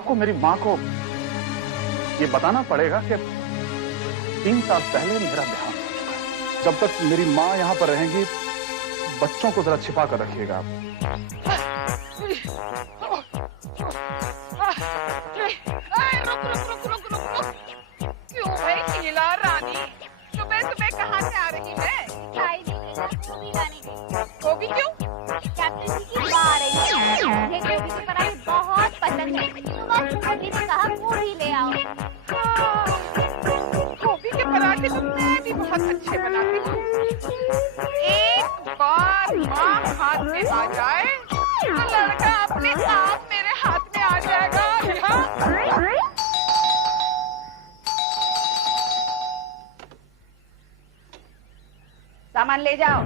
आपको मेरी माँ को ये बताना पड़ेगा कि 3 साल पहले मेरा देहांत हो चुका है। जब तक मेरी माँ यहाँ पर रहेंगी, बच्चों को जरा छिपा कर रखिएगा आप। रुक। क्यों भाई शीला रानी, सुबह सुबह कहाँ से आ रही है? गोभी क्यों? कैप्टन जी की माँ आ रही है। मुझे गोभी के पराठे बहुत पसंद है। तो अभी ने कहा गुड़ ही ले आओ। गोभी के पराठे तो मैं भी बहुत अच्छे बनाती हूँ। एक बार माँ हाथ में आ जाए तो लड़का अपने आप मेरे हाथ में आ जाएगा। सामान ले जाओ।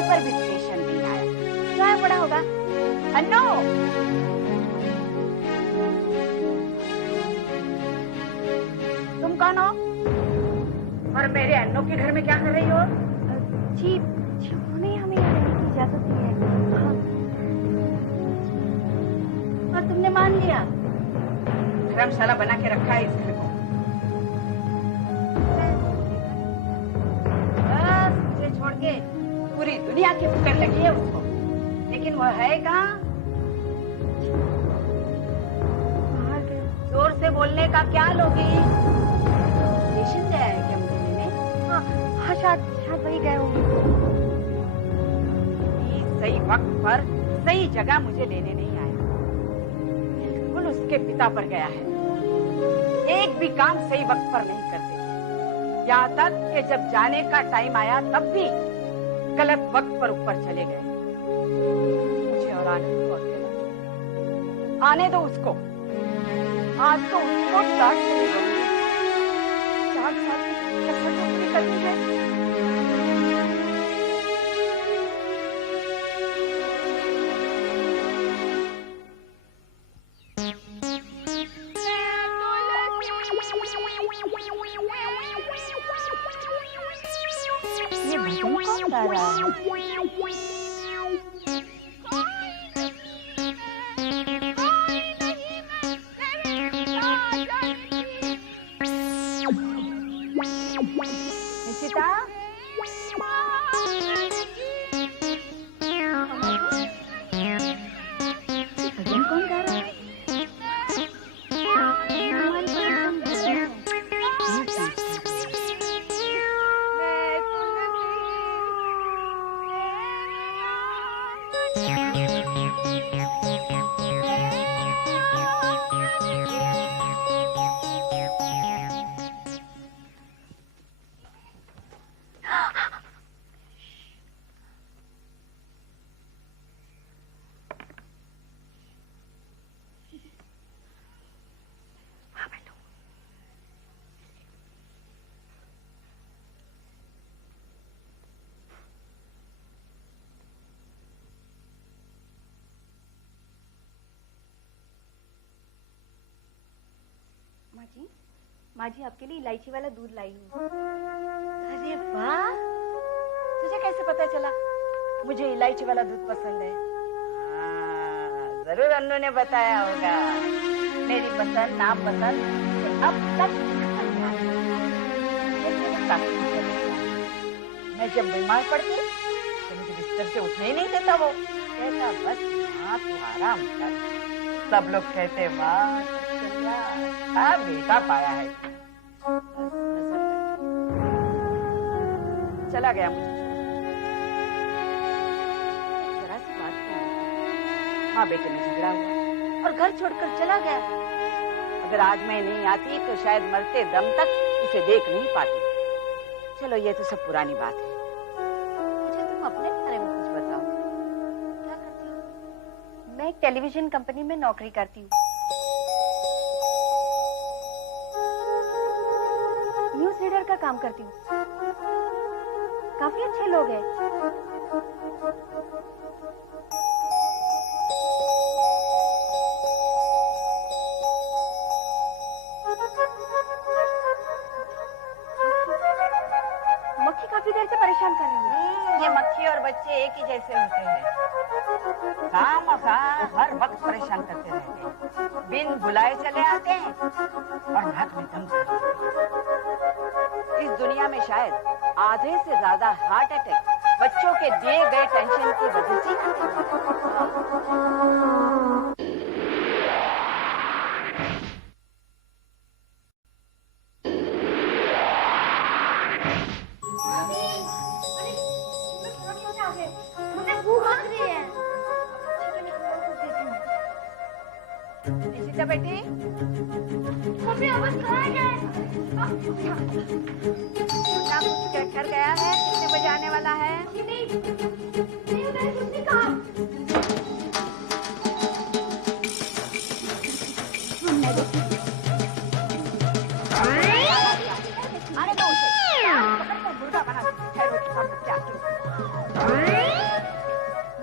पर भी स्टेशन नहीं आया। क्या पड़ा होगा? अन्नू, तुम कौन हो और मेरे अन्नू के घर में क्या कर रही हो? जी उन्होंने हमें रहने की इजाजत दी है। और तुमने मान लिया? धर्मशाला बना के रखा है इस घर को। बस मुझे छोड़ के पूरी दुनिया की फिक्र लगी है उसको, लेकिन वो है कहाँ? जोर से बोलने का क्या लोगी? स्टेशन से आया क्या मुझे लेने? हाँ शायद वही गए होंगे। सही वक्त पर सही जगह मुझे लेने नहीं आया, बिल्कुल उसके पिता पर गया है। एक भी काम सही वक्त पर नहीं करते, यहाँ तक कि जब जाने का टाइम आया तब भी गलत वक्त पर ऊपर चले गए। मुझे और आनंद को अकेला आने दो उसको। आज तो उसको 60 से मिलूंगी। 4 साल की कसर पूरी करनी है। ये भजन कौन गा रहा है? निशिता, भजन कौन गा रहा है? माँ जी आपके लिए इलायची वाला दूध लाई हूँ। अरे वाह, तुझे कैसे पता चला मुझे इलायची वाला दूध पसंद है? जरूर अन्नू ने बताया होगा। मेरी पसंद नापसंद अब तक मैं जब बीमार पड़ती तो मुझे बिस्तर से उठने ही नहीं देता। वो कहता बस हाँ तू आराम कर। सब लोग कहते वाह बेटा पाया है। चला गया मुझे। जरा सी बात की, माँ बेटे में झगड़ा हुआ और घर छोड़कर चला गया। अगर आज मैं नहीं आती तो शायद मरते दम तक इसे देख नहीं पाती। चलो ये तो सब पुरानी बात है। मुझे तुम अपने बारे में कुछ बताओ। क्या करती हो? मैं एक टेलीविजन कंपनी में नौकरी करती हूँ। न्यूज़ रीडर का काम करती हूँ। काफी अच्छे लोग हैं। मक्खी काफी देर से परेशान कर रही है। ये मक्खी और बच्चे एक ही जैसे होते हैं, खामखा हर वक्त परेशान करते रहते हैं, बिन बुलाए चले आते हैं और नाक में दम कर देते हैं। इस दुनिया में शायद आधे से ज्यादा हार्ट अटैक बच्चों के दिए गए टेंशन की वजह से बेटी मम्मी आवाज कहाँ है? कुछ कर गया है, कितने बजे आने वाला है? नहीं, मैंने कुछ नहीं कहा। अरे मैं उसे मुर्गा बना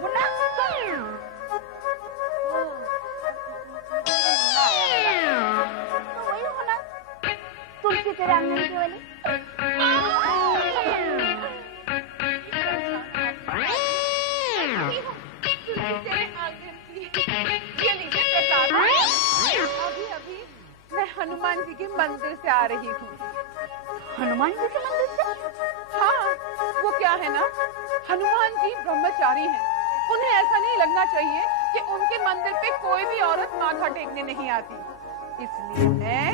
मुन्ना तुलसी तेरे आंगन की वाली अभी मैं हनुमान जी के मंदिर से आ रही हूँ। हनुमान जी के मंदिर से? हाँ, वो क्या है ना, हनुमान जी ब्रह्मचारी हैं। उन्हें ऐसा नहीं लगना चाहिए कि उनके मंदिर पे कोई भी औरत माथा टेकने नहीं आती, इसलिए मैं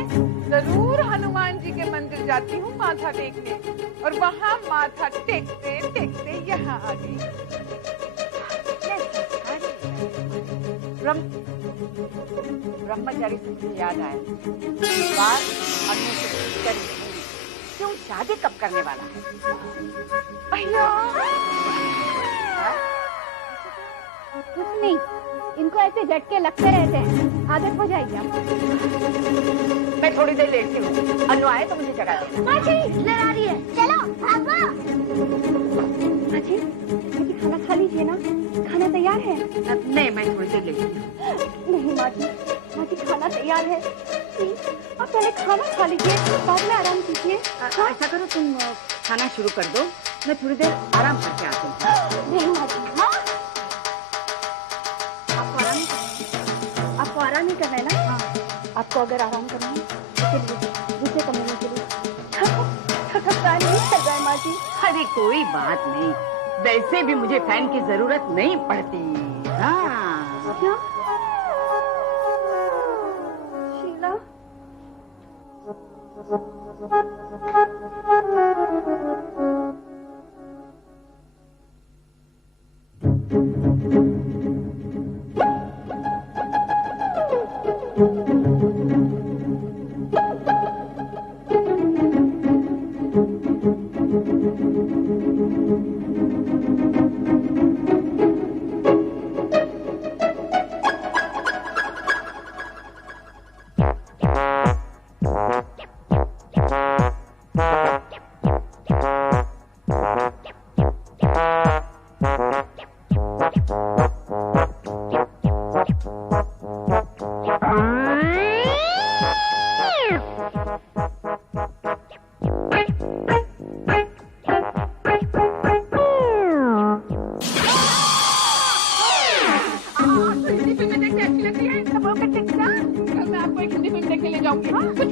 जरूर हनुमान जी के मंदिर जाती हूँ माथा टेकने, और वहाँ माथा टेकते टेकते यहाँ आ गई। ब्रह्मचारी से मुझे याद आया, बात अग्नि से पूछकर क्यों शादी कब करने वाला है? भैया कुछ नहीं, इनको ऐसे झटके लगते रहते हैं, आदत हो जाएगी अब। मैं थोड़ी देर लेटती हूँ, अनु आए तो मुझे जगा देना। माची लड़ा रही है, चलो भागो। माची खाना खा लीजिए ना, खाना तैयार है। नहीं, मैं थोड़ी देर लेटती हूँ। नहीं माची, माची खाना तैयार है, आप पहले खाना खा लीजिए, बाद में आराम कीजिए। ऐसा करो, तुम खाना शुरू कर दो, मैं थोड़ी देर आराम करके आती हूँ। नहीं माची, हाँ आपको आराम ही करना है ना? हाँ। आपको अगर आराम करना है तो चलिए दूसरे कमरे में चलिए। फैन नहीं चल रहा है माँ जी। अरे कोई बात नहीं, वैसे भी मुझे फैन की जरूरत नहीं पड़ती। हाँ क्या शीला?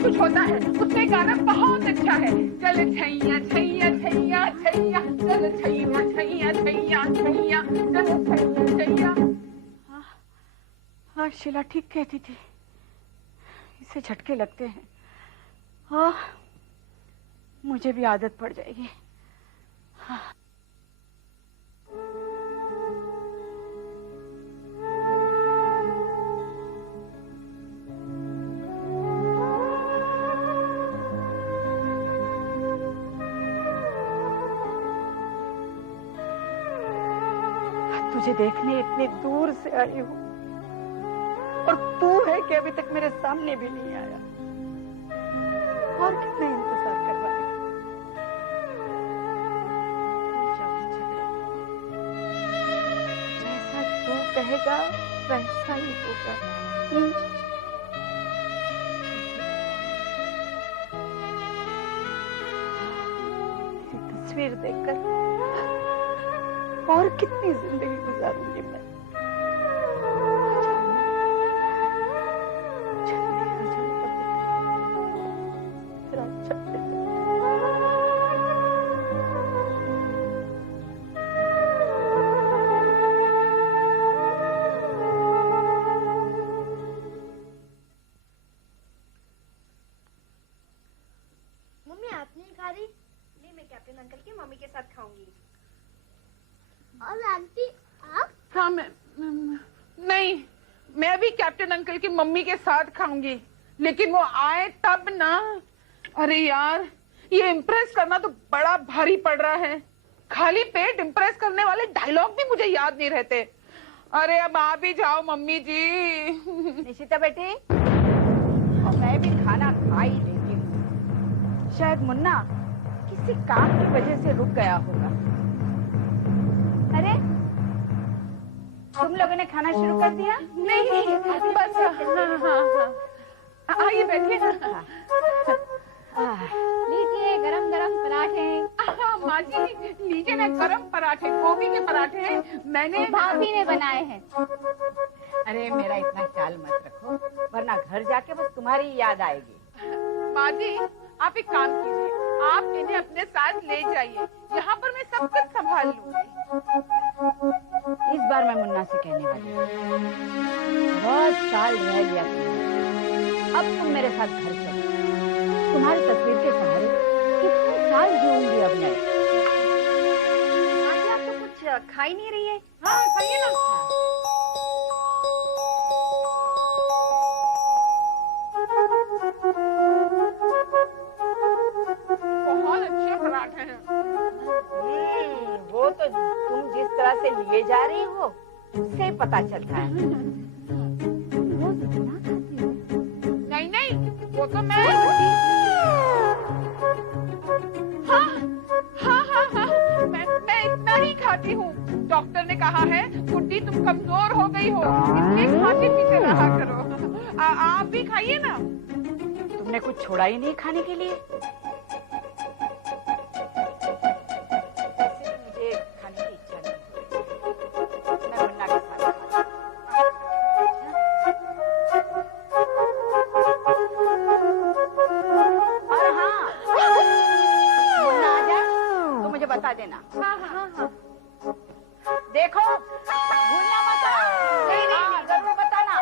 कुछ होता है, उसमें गाना बहुत अच्छा है। चल छैया छैया छैया छैया, चल छैया छैया छैया छैया, चल छैया छैया। हाँ, शीला ठीक कहती थी, इसे झटके लगते हैं। हाँ, मुझे भी आदत पड़ जाएगी। हाँ। तुझे देखने इतने दूर से आई हूँ और तू है कि अभी तक मेरे सामने भी नहीं आया। और कितना इंतजार करवाएगा? कहेगा वैसा ही होगा। तस्वीर देखकर और कितनी जिंदगी गुजारूंगी मैं। मम्मी आपने नहीं खा रही? नहीं, मैं कैप्टन अंकल की मम्मी के साथ खाऊंगी। और आंटी आप? हाँ नहीं, मैं भी कैप्टन अंकल की मम्मी के साथ खाऊंगी, लेकिन वो आए तब ना। अरे यार, ये इम्प्रेस करना तो बड़ा भारी पड़ रहा है। खाली पेट इम्प्रेस करने वाले डायलॉग भी मुझे याद नहीं रहते। अरे अब आप ही जाओ मम्मी जी। निशिता बेटी, और मैं भी खाना खा ही लेती हूँ। शायद मुन्ना किसी काम की वजह से रुक गया होगा। अरे तुम लोगों ने खाना शुरू कर दिया? नहीं, बस हाँ, आइए बैठिए ना। लीजिए गरम गरम पराठे। माँ जी लीजिए ना, गरम पराठे, गोभी के पराठे मैंने भाभी ने बनाए हैं। अरे मेरा इतना ख्याल मत रखो, वरना घर जाके बस तुम्हारी याद आएगी। माँ जी आप एक काम कीजिए, आप इन्हें अपने साथ ले जाइए, यहाँ पर मैं सब कुछ संभाल लूंगी। इस बार मैं मुन्ना से कहने वाली हूँ, बहुत साल रह लिया तुमने, अब तुम मेरे साथ घर चलो। तुम्हारी तस्वीर के सहारे कितने साल जीऊंगी अब मैं। आप तो कुछ खा ही नहीं रही है। हाँ खाइए ना। बहुत अच्छे पराठे हैं। वो तो तुम जिस तरह से लिए जा रही हो उससे ही पता चलता है। नहीं नहीं, वो तो मैं हाँ, मैं इतना ही खाती हूँ। डॉक्टर ने कहा है गुड्डी तुम कमजोर हो गई हो, इसलिए खाते पीते रहा करो। आप भी खाइए ना। तुमने कुछ छोड़ा ही नहीं खाने के लिए। मुझे खाने की इच्छा नहीं, मैं मुन्ना के साथ और हाँ, मुन्ना आ जाए तो मुझे बता देना। हाँ। देखो भूलना मत। नहीं, जरूर बताना।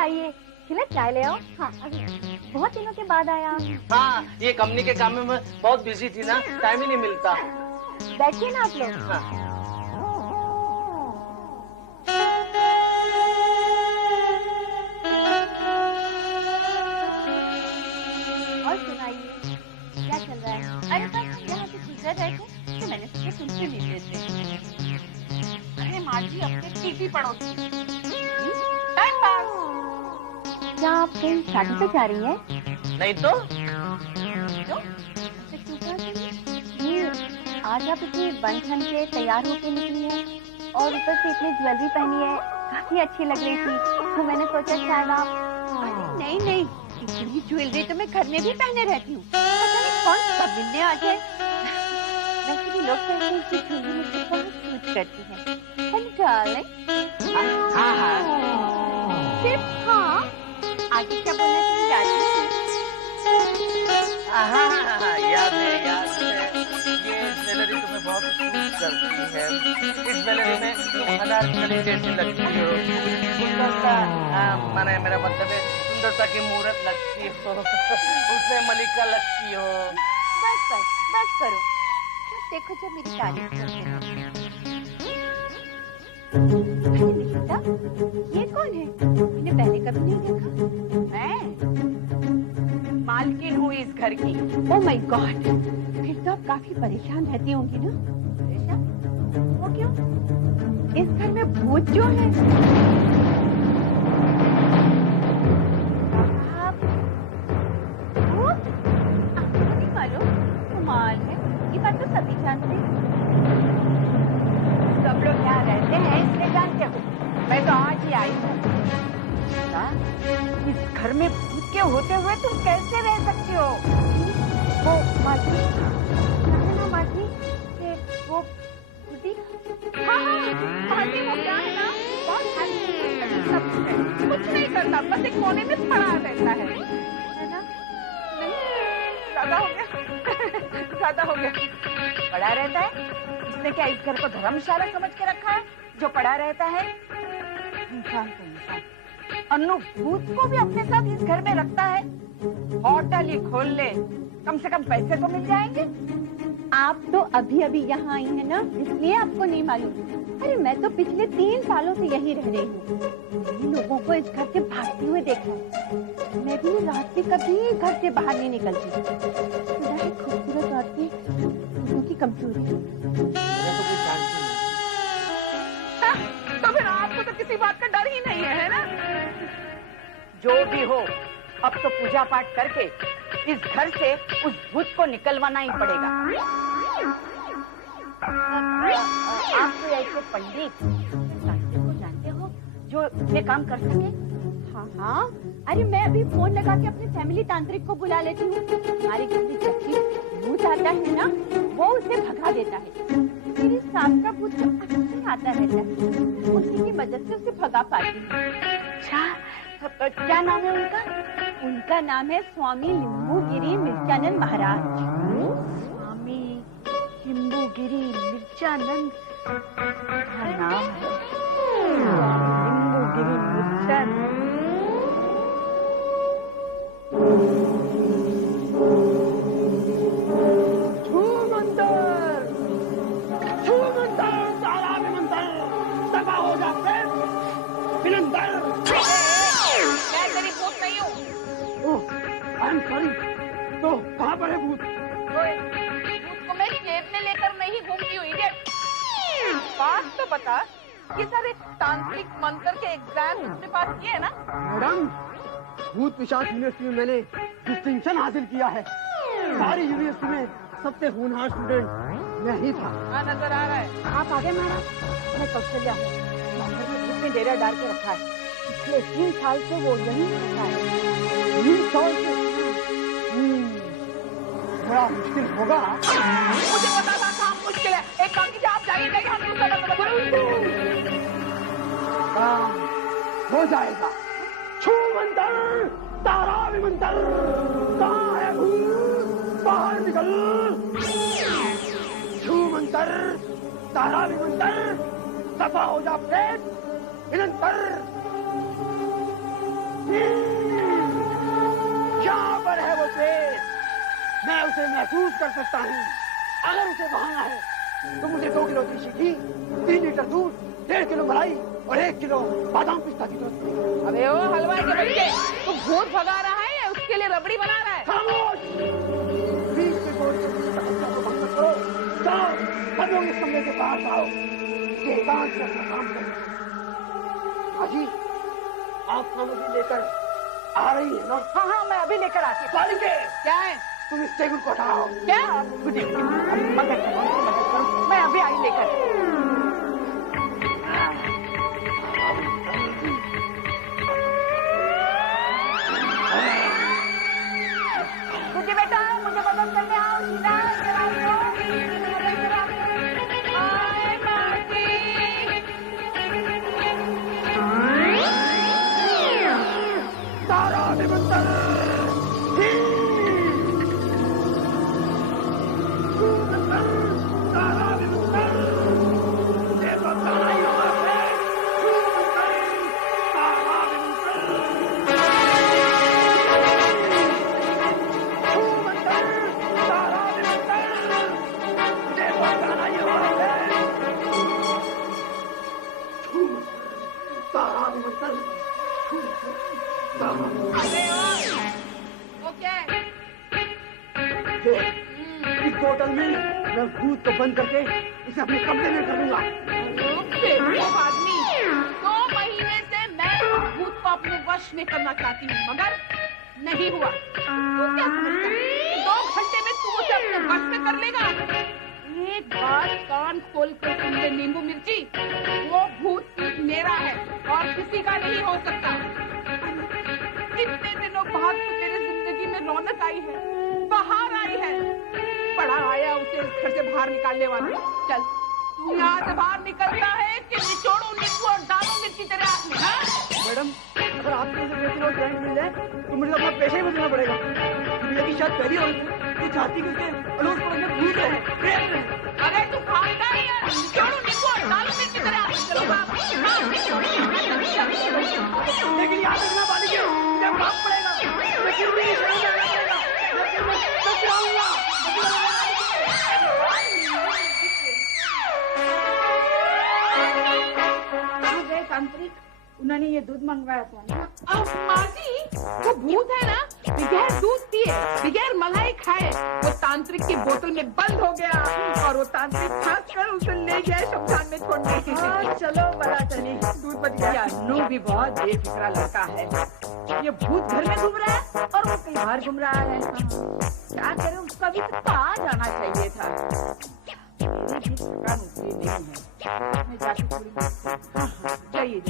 आइए, खिला चाय ले आओ। हाँ, बहुत दिनों के बाद आया। हाँ, ये कंपनी के काम में मैं बहुत बिजी थी ना, टाइम ही नहीं मिलता। बैठिए ना आप लोग। हाँ। और सुनाइए, क्या चल रहा है? अरे बस यहाँ से गुजर रहे थे तो मैंने सोचा तुमसे मिल लेते। अरे माँ जी अपने पीटी पड़ोसी टाइम पास। क्या आप कहीं शादी पे जा रही है? नहीं तो ये आज आप इतनी बन ठन के तैयार होके निकली है और ऊपर से इतनी ज्वेलरी पहनी है, काफी अच्छी लग रही थी, तो मैंने सोचा शायद आप। नहीं, इतनी ज्वेलरी तो मैं घर में भी पहने रहती हूँ, पता नहीं कौन कब मिलने आ जाए। वैसे भी लोग कहते हैं कि ज्वेलरी मुझे बहुत सूट करती है। हाँ, सिर्फ हाँ, आगे क्या बोलना चाहिए याद हाँ, याद है। ये ज्वेलरी तुम्हें बहुत सूट करती है। इस ज्वेलरी में तुम अनारकली जैसी लगती हो। सुंदरता, माने मेरा मतलब है सुंदरता की मूरत लगती हो, उसमें मलिका लगती हो। बस करो। देखो जब मेरी तारीफ करते हो। ये कौन है? मैंने घर की। ओह माय गॉड, फिर तो आप काफी परेशान रहती होंगी ना? परेशान? वो क्यों? इस घर में भूत जो है। आप भूत? आपको नहीं मालूम? कमाल है, ये बात तो सभी जानते हैं। सब लोग यहाँ रहते हैं इसलिए जानते हो। मैं तो आज ही आई हूँ। हाँ? इस घर में भूत के होते हुए तुम कैसे रह सकती हो? वो माधवी, है ना माधवी, कि वो खुदी? हाँ माधवी, वो क्या है ना, बहुत सब है, कुछ नहीं करता, बस एक कोने में पड़ा रहता है ना? नहीं, ज्यादा हो गया ज्यादा हो गया। पड़ा रहता है? इसने क्या इस घर को धर्मशाला समझ के रखा है जो पड़ा रहता है? इंसान तो इंसान। अन्नू भूत को भी अपने साथ इस घर में रखता है। होटल ही खोल ले, कम से कम पैसे तो मिल जाएंगे। आप तो अभी अभी यहाँ आई है ना, इसलिए आपको नहीं मालूम। अरे मैं तो पिछले 3 सालों से यही रह रही हूँ। इन लोगों को इस घर से भागते हुए देखा है। मैं भी रात में कभी घर से बाहर नहीं निकलती। खुदा है, खूबसूरत औरतें लोगों की कमजोरी। मेरा तो कोई चांस ही नहीं। हाँ, तो फिर आपको तो किसी बात का डर ही नहीं है ना? जो भी हो, अब तो पूजा पाठ करके इस घर से उस भूत को निकलवाना ही पड़ेगा। आप कोई ऐसे पंडित को जानते हो जो ये काम कर सके? हाँ हाँ, अरे मैं अभी फोन लगा के अपने फैमिली तांत्रिक को बुला लेती हूँ। हमारी घर में जब भी भूत आता है ना, वो उसे भगा देता है। मेरी सास का भूत तो अक्सर आता रहता है, उसी की मदद से उसे भगा पाती हूँ। अच्छा, क्या नाम है उनका? उनका नाम है स्वामी लिंबूगिरी मिर्चानंद महाराज। स्वामी लिंबूगिरी मिर्चानंद का नाम है। स्वामी लिंबूगिरी मिर्चानंद। मैं तेरी भूत नहीं हूँ। तो कहाँ पर है भूत? भूत को मैं जेब में लेकर नहीं घूमती हुई। बात तो बता, ये सारे तांत्रिक मंत्र के एग्जाम तुमने पास किए है ना? मैडम, भूत पिशाच यूनिवर्सिटी में मैंने डिस्टिंक्शन हासिल किया है। सारी यूनिवर्सिटी में सबसे होनहार स्टूडेंट मैं ही था। हाँ, नजर आ रहा है। आप आगे मैडम, मैं कौशल्या हूँ। भूत ने डेरा डाल के रखा है। पिछले 3 साल से वो यहीं रहता है। 3 साल से? बड़ा मुश्किल होगा। मुझे पता था काम मुश्किल है। एक काम कीजिए, आप जाइए, नहीं हम दूसरा बंदोबस्त करेंगे। काम हो जाएगा। छू मंतर, तारा विमंतर, कहाँ है भूत? बाहर निकल। छू मंतर, तारा विमंतर, दफा हो जा प्रेत, निरंतर। यहाँ पर है वो प्रेत, मैं उसे महसूस कर सकता हूँ। अगर उसे बहाना है तो मुझे 2 किलो देशी घी, 3 लीटर दूध, 1.5 किलो मलाई और 1 किलो बादाम पिस्ता की जरूरत है। अबे ओ हलवाई के बच्चे, तू भूत भगा रहा है या उसके लिए रबड़ी बना रहा है? खामोश! बीच में कोई समस्या को भंग करो। जाओ, सब लोग इस कमरे से बाहर जाओ। ये एकांत से अपना काम करो। हाजी, आप सामग्री लेकर आ रही है ना? हाँ हाँ, मैं अभी लेकर आती हूँ। बालिके, क्या है? तुम इस टेबल को हटाओ। क्या? मदद करो, मैं अभी आई लेकर। मुझे बेटा, मुझे मदद करने आओ। सीधा आए माटी। तारा निमंत्रण। तारा निमंत्रण। देखो तारा ही होगा प्रेत। तारा निमंत्रण। तारा निमंत्रण। देखो तारा ही होगा प्रेत। तारा निमंत्रण। अरे ओ, वो क्या है? इस बोतल में मैं भूत को बंद करके इसे अपने कमरे में कर लूंगा। बेवकूफ आदमी, 2 महीने से मैं उस भूत को अपने वश में करना चाहती हूँ, मगर नहीं हुआ। तू क्या समझता है 2 घंटे में तू उसे अपने वश में कर लेगा? एक बार कान खोल कर सुन ले नींबू मिर्ची, वो भूत सिर्फ मेरा है और किसी का नहीं हो सकता। कितने दिनों बाद तो तेरे जिंदगी में रौनक आई है, बाहर आई है। बड़ा आया उसे इस घर से बाहर निकालने वाला। चल तू यहाँ से बाहर निकलता है कि निचोड़ू नींबू और डालू मिर्ची तेरे हाथ में? हाँ? मैडम, अगर आपको इसे बेचने और क्लाइंट मिल जाए तो मुझे अपना पेशा ही बदलना पड़ेगा। दुनिया की शायद पहली औरत जो चाहती कि उसके अड़ोस पड़ोस में भूत रहे, प्रेत रहे। अरे तू खाएगा ही है, निचोड़ू नींबू और डालू मिर्ची तेरे हाथ में। चलो बाप। लेकिन याद रखना बालिके, मुझे भाग पड़ेगा। मैं क्यों नहीं जाना पड़ेगा? मैं गिराऊंगा। कहाँ गए तांत्रिक? उन्होंने ये दूध मंगवाया था ना? माँ जी, वो भूत है ना, बगैर दूध पिए, बगैर मलाई खाए, वो तांत्रिक की बोतल में बंद हो गया और वो तांत्रिक भाग कर उसे ले गया शमशान में छोड़ने के लिए। चलो बड़ा चली, दूध बच गया। नू भी बहुत बेफिक्रा लड़का है। ये भूत घर में घूम रहा है और वो कहीं बाहर घूम रहा है। क्या करे, उसका भी तो आ जाना चाहिए था। मेरी भी थकान उतरी नहीं है, मैं जाके थोड़ी जाइए।